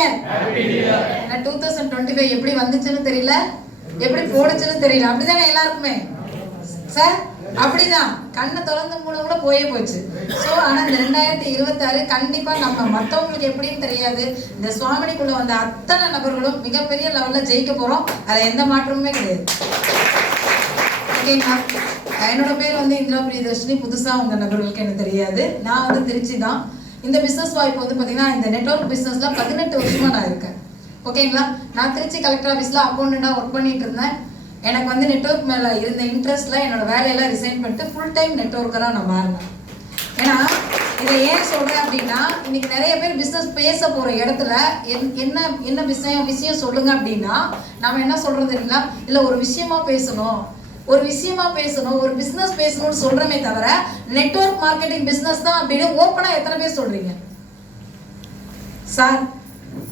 Year. 2025 எப்படி வந்துச்சுன்னு தெரியல, எப்படி போடுச்சுன்னு தெரியல. அப்படிதானே எல்லாருக்குமே சார்? அப்படிதான் கண்ணை திறந்து மூணு போயே போச்சு. ஸோ ஆனால் இந்த 2026 கண்டிப்பா நம்ம மற்றவங்களுக்கு எப்படின்னு தெரியாது, இந்த சுவாமினிக்குள்ள வந்த அத்தனை நபர்களும் மிகப்பெரிய லெவல்ல ஜெயிக்க போறோம். அதில் எந்த மாற்றமுமே கிடையாது. ஓகேங்களா? என்னோட பேர் வந்து இந்திரா பிரியதர்ஷினி. புதுசா உங்க நபர்களுக்கு எனக்கு தெரியாது. நான் வந்து திருச்சி தான். இந்த பிசினஸ் வாய்ப்பு வந்து பாத்தீங்கன்னா இந்த நெட்வொர்க் பிசினஸ்ல 18 வருஷமா நான் இருக்கேன். ஓகேங்களா? நான் திருச்சி கலெக்டர் ஆஃபீஸ்ல அக்கௌண்டண்டா ஒர்க் பண்ணிட்டு இருந்தேன். எனக்கு வந்து நெட்வொர்க் மேல இருந்த இன்ட்ரெஸ்ட்ல என்னோட வேலையெல்லாம் ரிசைன் பண்ணிட்டு ஃபுல் டைம் நெட்வொர்க்கரா நான் மாறினேன். ஏன்னா இதை ஏன் சொல்றேன் அப்படின்னா, இன்னைக்கு நிறைய பேர் பிசினஸ் பேச போற இடத்துல என்ன என்ன விஷயம் சொல்லுங்க அப்படின்னா, நம்ம என்ன சொல்றது இல்லைங்களா, இல்ல ஒரு விஷயமா பேசணும், ஒரு பிசினஸ் பேசணும்னு சொல்றமே தவிர நெட்வொர்க் மார்க்கெட்டிங் பிசினஸ் தான் அப்படின்னு ஓப்பனா எத்தனை பேர் சொல்றீங்க சார்?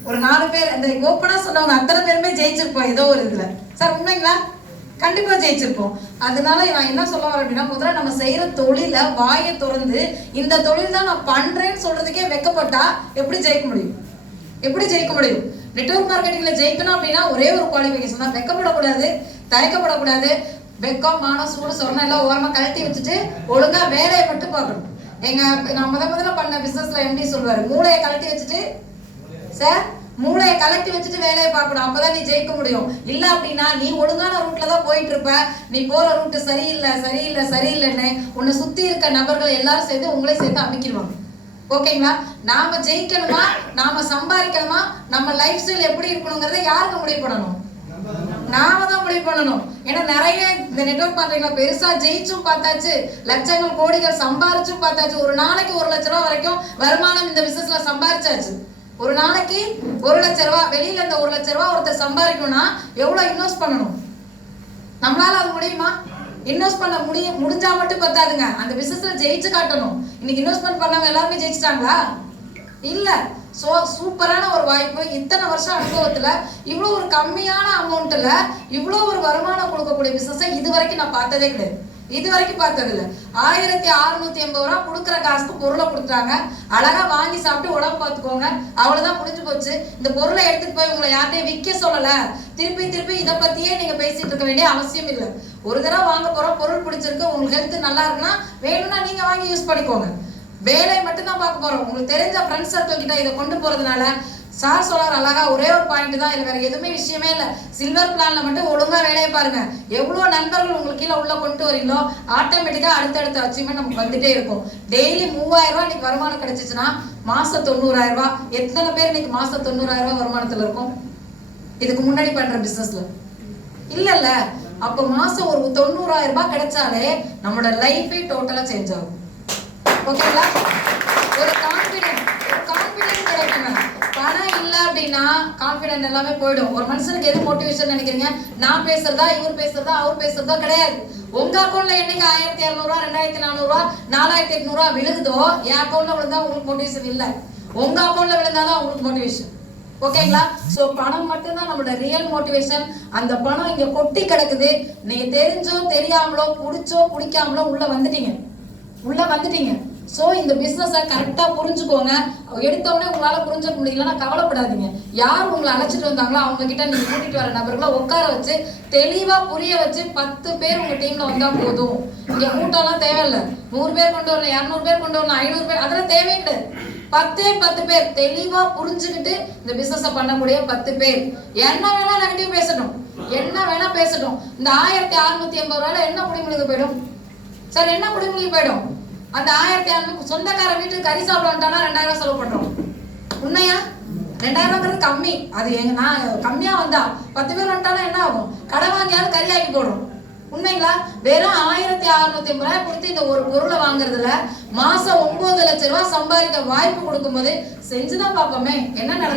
ஒரு 4 பேர் அந்த ஓப்பனா சொன்னவங்க அத்தனை பேருமே ஜெயிச்சிருப்போம் ஏதோ ஒரு இதுல. சார் உண்மைங்களா? கண்டிப்பா ஜெயிச்சிருப்போம். அதனால நான் என்ன சொல்ல வரேன் அப்படின்னா, முதல்ல நம்ம செய்யற தொழில வாயை திறந்து இந்த தொழில் தான் நான் பண்றேன்னு சொல்றதுக்கே வெக்கப்பட்டா எப்படி ஜெயிக்க முடியும்? எப்படி ஜெயிக்க முடியும்? நெட்வொர்க் மார்க்கெட்டிங்ல ஜெயிக்கணும் அப்படின்னா ஒரே ஒரு குவாலிஃபிகேஷன் தான். வெக்கப்படக்கூடாது, தயக்கப்படக்கூடாது. வெக்கம், மானம், சூடு, சொரணம் எல்லாம் ஓரமா கழட்டி வச்சுட்டு ஒழுங்கா வேலையை மட்டும் பார்க்கணும். நான் முதல்ல பண்ண பிசினஸ்ல எம்டி சொல்லுவாரு, மூளையை கழட்டி வச்சுட்டு சார், மூளையை கலெக்டி வச்சுட்டு வேலையை பார்க்கணும். அப்பதான் நீ ஜெயிக்க முடியும். இல்ல அப்படின்னா நீ ஒழுங்கான ரூட்ல தான் போயிட்டு இருப்ப. நீ போற ரூட் சரியில்லைன்னு உன்னை சுத்தி இருக்க நபர்கள் எல்லாரும் சேர்த்து உங்களே சேர்த்து அமைக்கிடுவாங்க. ஓகேங்களா? நாம ஜெயிக்கணுமா, நாம சம்பாதிக்கணுமா, நம்ம லைஃப் ஸ்டைல் எப்படி இருக்கணுங்கிறத யாருக்கு முடிவு பண்ணணும்? நாம தான் முடிவு பண்ணணும். ஏன்னா நிறைய இந்த நெட்வொர்க் மார்க்கெட்டிங்ல பெருசா ஜெயிச்சும் பார்த்தாச்சு, லட்சங்கள் கோடிகள் சம்பாரிச்சும் பார்த்தாச்சு. ஒரு நாளைக்கு 1 லட்ச ரூபாய் வரைக்கும் வருமானம் இந்த பிசினஸ்ல சம்பாரிச்சாச்சு. ஒரு நாளைக்கு 1 லட்ச ரூபாய், வெளியில இந்த 1 லட்ச ரூபாய் ஒருத்தர் சம்பாதிக்கணும்னா எவ்வளவு இன்வெஸ்ட் பண்ணணும்? நம்மளால அது முடியுமா? இன்வெஸ்ட் பண்ண முடிஞ்சா மட்டும் பத்தாதுங்க, அந்த பிசினஸ்ல ஜெயிச்சு காட்டணும். இன்னைக்கு இன்வெஸ்ட்மெண்ட் பண்ணவங்க எல்லாருமே ஜெயிச்சிட்டாங்களா? இல்ல. சோ சூப்பரான ஒரு வாய்ப்பு. இத்தனை வருஷம் அனுபவத்துல இவ்வளவு ஒரு கம்மியான அமௌண்ட்ல இவ்வளவு ஒரு வருமானம் கொடுக்கக்கூடிய பிசினஸ் இது வரைக்கும் நான் பார்த்ததே கிடையாது. இது வரைக்கும் பார்த்தது இல்ல. 1680 ரூபாய் கொடுக்குற காசுக்கு பொருளை கொடுத்தாங்க. அழகா வாங்கி சாப்பிட்டு உடம்பு பார்த்துக்கோங்க, அவ்வளவுதான் முடிஞ்சு போச்சு. இந்த பொருளை எடுத்துட்டு போய் உங்களை யார்ட்டையும் விற்க சொல்லல. திருப்பி இதை பத்தியே நீங்க பேசிட்டு இருக்க வேண்டிய அவசியம் இல்லை. ஒரு தடவை வாங்க போறோம், பொருள் பிடிச்சிருக்கு, உங்களுக்கு ஹெல்த் நல்லா இருக்குன்னா வேணும்னா நீங்க வாங்கி யூஸ் பண்ணிக்கோங்க. வேலையை மட்டும் தான் பார்க்க போறோம். உங்களுக்கு தெரிஞ்ச ஃப்ரெண்ட்ஸ் சர்க்கிள் கிட்ட இதை கொண்டு போறதுனால சார் சொல்லார் அழகா ஒரே ஒரு பாயிண்ட் தான், இல்லை வேற எதுவுமே விஷயமே இல்லை. சில்வர் பிளான்ல மட்டும் ஒழுங்கா வேலையை பாருங்க. எவ்வளவு நண்பர்கள் உங்களுக்கு கீழே உள்ள கொண்டு வரீங்களோ ஆட்டோமேட்டிக்கா அடுத்தடுத்த அச்சீவ்மெண்ட் நமக்கு வந்துட்டே இருக்கும். டெய்லி 3000 ரூபாய் இன்னைக்கு வருமானம் கிடைச்சிச்சுன்னா மாசம் 90000 ரூபாய். எத்தனை பேர் இன்னைக்கு மாசம் 90000 ரூபாய் வருமானத்துல இருக்கும் இதுக்கு முன்னாடி பண்ற பிசினஸ்ல? இல்ல. அப்ப மாசம் ஒரு 90000 ரூபாய் கிடைச்சாலே நம்மளோட லைஃபே டோட்டலா சேஞ்ச் ஆகும். ஓகேங்களா? ஒரு கான்பிடென்ட் கிடைக்குங்க. பணம் இல்ல அப்படின்னா கான்பிடென்ட் எல்லாமே போயிடும். ஒரு மனுஷனுக்கு எது மோட்டிவேஷன் நினைக்கிறீங்க? நான் பேசுறதா, இவர் பேசுறதா, அவர் பேசுறதா கிடையாது. உங்க அக்கௌண்ட்ல என்னைக்கு 1200 ரூபாய், 2400 ரூபாய், 4800 ரூபாய் விழுகுதோ என் அக்கௌண்ட்ல விழுந்தா உங்களுக்கு மோட்டிவேஷன் இல்ல. உங்க அக்கௌண்ட்ல விழுந்தாதான் உங்களுக்கு மோட்டிவேஷன். ஓகேங்களா? சோ பணம் மட்டும்தான் நம்மளோட ரியல் மோட்டிவேஷன். அந்த பணம் இங்க கொட்டி கிடக்குது. நீங்க தெரிஞ்சோ தெரியாமலோ புடிச்சோ பிடிக்காமலோ உள்ள வந்துட்டீங்க. சோ இந்த பிசினஸ கரெக்டா புரிஞ்சுக்கோங்க. எடுத்தவொடனே உங்களால புரிஞ்சுக்க முடியலன்னா கவலைப்படாதீங்க. யார் உங்களை அழைச்சிட்டு வந்தாங்களோ அவங்க கிட்ட நீங்க கூட்டிட்டு வர நபர்களை உட்கார வச்சு தெளிவா புரிய வச்சு 10 பேர் உங்க டீம்ல வந்தா போதும். இங்க கூட்டம்லாம் தேவையில்லை. 100 பேர் கொண்டு வரல, 200 பேர் கொண்டு வரல, 500 பேர், அதெல்லாம் தேவையே கிடையாது. 10 பேர் தெளிவா புரிஞ்சுக்கிட்டு இந்த பிசினஸ் பண்ணக்கூடிய 10 பேர். என்ன வேணா நெகட்டிவ் பேசட்டும், என்ன வேணா பேசட்டும். இந்த 1680 ரூபாயில என்ன குடிமொழிக்கு போயிடும் சார்? என்ன குடிமொழிக்கு போயிடும்? அந்த 1600 சொந்தக்கார வீட்டுக்கு கறி சாப்பிட வந்துட்டானா 2000 செலவு பண்றோம். உண்மையா? 2000 கம்மி. அது நான் கம்மியா வந்தா 10 பேர் வந்துட்டாலும் என்ன ஆகும்? கடை வாங்கியாவது கறி ஆக்கி போடுறோம். உண்மைங்களா? வெறும் 1680 ரூபாய் கொடுத்து இந்த ஒரு பொருளை வாங்குறதுல மாசம் 9 லட்சம் ரூபாய் சம்பாதிக்க வாய்ப்பு கொடுக்கும் போது செஞ்சுதான் பார்ப்போமே என்ன நடந்து